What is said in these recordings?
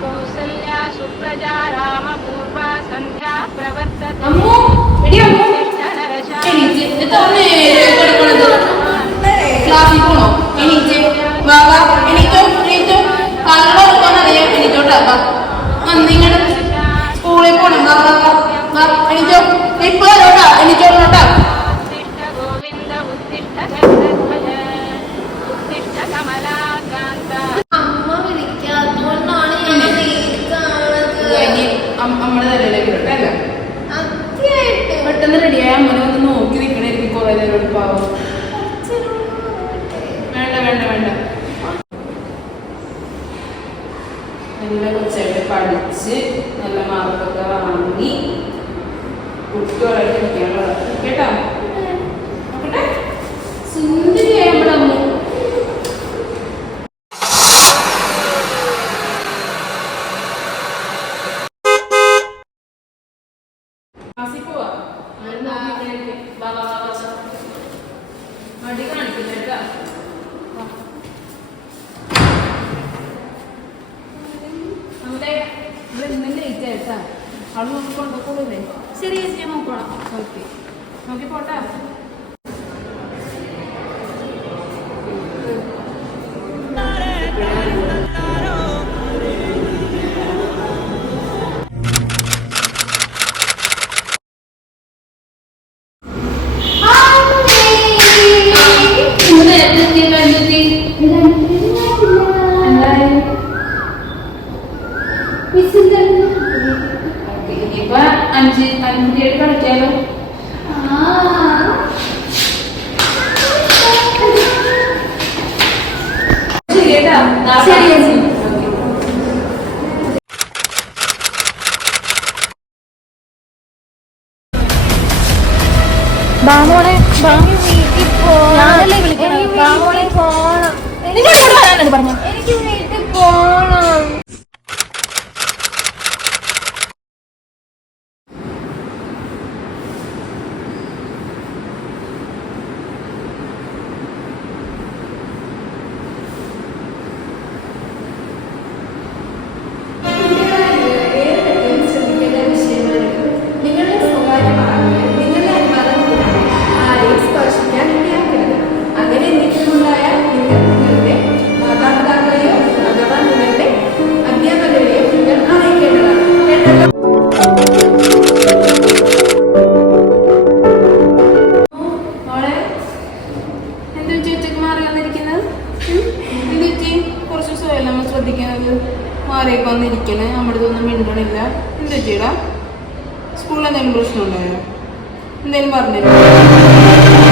कौसल्या सुप्रजा रामपूर्वा संध्या प्रवर्तते ക്ലാസ്സിൽ പോണോ? എണീറ്റ് വാ വാ എണീറ്റോ എണീറ്റോ കള്ളൊടുക്കാൻ അറിയാം എണീറ്റോട്ടാ വാ നിങ്ങളുടെ സ്കൂളിൽ പോണം വാ വാ വാ വാ എണീറ്റോ ഇപ്പൊ വരോട്ടാ എണീറ്റോട്ടാ അമ്മ വിളിക്കാത്തോണ്ടാണ് അമ്മയുടെ തലയിലേക്ക് ഇട്ടല്ല പെട്ടെന്ന് റെഡിയായ അമ്മനെ ഒന്ന് നോക്കി നിൽക്കണേ എനിക്ക് കുറെ നേരം പാവം വേണ്ട വേണ്ട വേണ്ട നല്ല കൊച്ചായിട്ട് പഠിച്ച് നല്ല മാർക്കൊക്കെ വാങ്ങി കുട്ടികളായിട്ട് ഇരിക്കാനുള്ളത് കേട്ടോ നോക്കട്ടെ സുന്ദരിയായ നമ്മുടെ അമ്മ ക്ലാസ്സിൽ പോവാ മടി കാണിക്കില്ല കേട്ടാ ലേറ്റായിട്ടാ അവൾ നോക്കി കൊണ്ടുപോകൂലേ ശരി ചേച്ചി ഞാൻ നോക്കോളാം ഓക്കെ നോക്കി പോട്ടാ ഇനിയിപ്പോ അഞ്ചുകുട്ടിയായിട്ട് കളിക്കാലോ ശരിയേട്ടാ ശരി ചേച്ചി ബാമോളെ വീട്ടിൽ പോണല്ലേ വിളിക്കണം ബാമോളെ പോണം പറഞ്ഞു എനിക്ക് വീട്ടിൽ പോണം മാറിയൊക്കെ വന്നിരിക്കണേ നമ്മുടെ ഇതൊന്നും മിണ്ടണില്ല എന്താ ചെയ്യടാ സ്കൂളിൽ എന്തെങ്കിലും പ്രശ്നം ഉണ്ടായോ എന്തെങ്കിലും പറഞ്ഞിരുന്നോ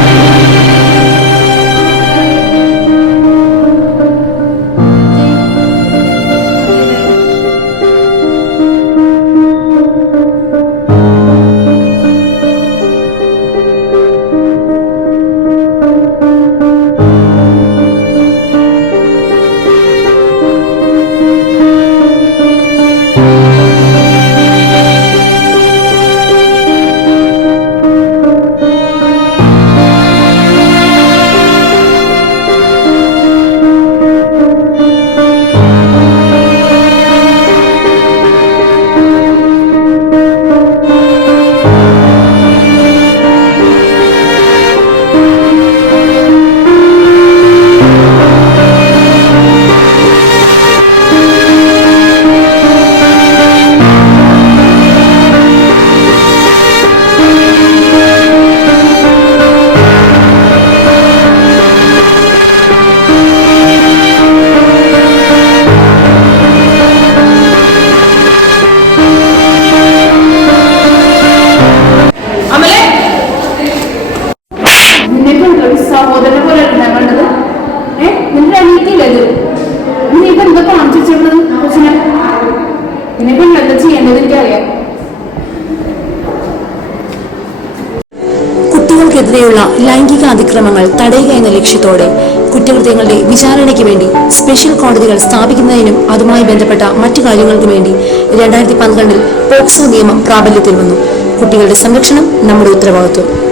സഹോദരനെ പോലെ കണ്ടത് നിന്റെ അനിയത്തില്ലത് നീ ഇതെന്താ കാണിച്ചിട്ടുള്ളത് കൊച്ചിനെ നിനക്ക് എന്താ ചെയ്യേണ്ടത് എനിക്കറിയാം കുട്ടികൾക്കെതിരെയുള്ള ലൈംഗിക അതിക്രമങ്ങൾ തടയുക എന്ന ലക്ഷ്യത്തോടെ കുറ്റകൃത്യങ്ങളുടെ വിചാരണയ്ക്ക് വേണ്ടി സ്പെഷ്യൽ കോടതികൾ സ്ഥാപിക്കുന്നതിനും അതുമായി ബന്ധപ്പെട്ട മറ്റു കാര്യങ്ങൾക്കും വേണ്ടി 2012 പോക്സോ നിയമം പ്രാബല്യത്തിൽ വന്നു. കുട്ടികളുടെ സംരക്ഷണം നമ്മുടെ ഉത്തരവാദിത്വം.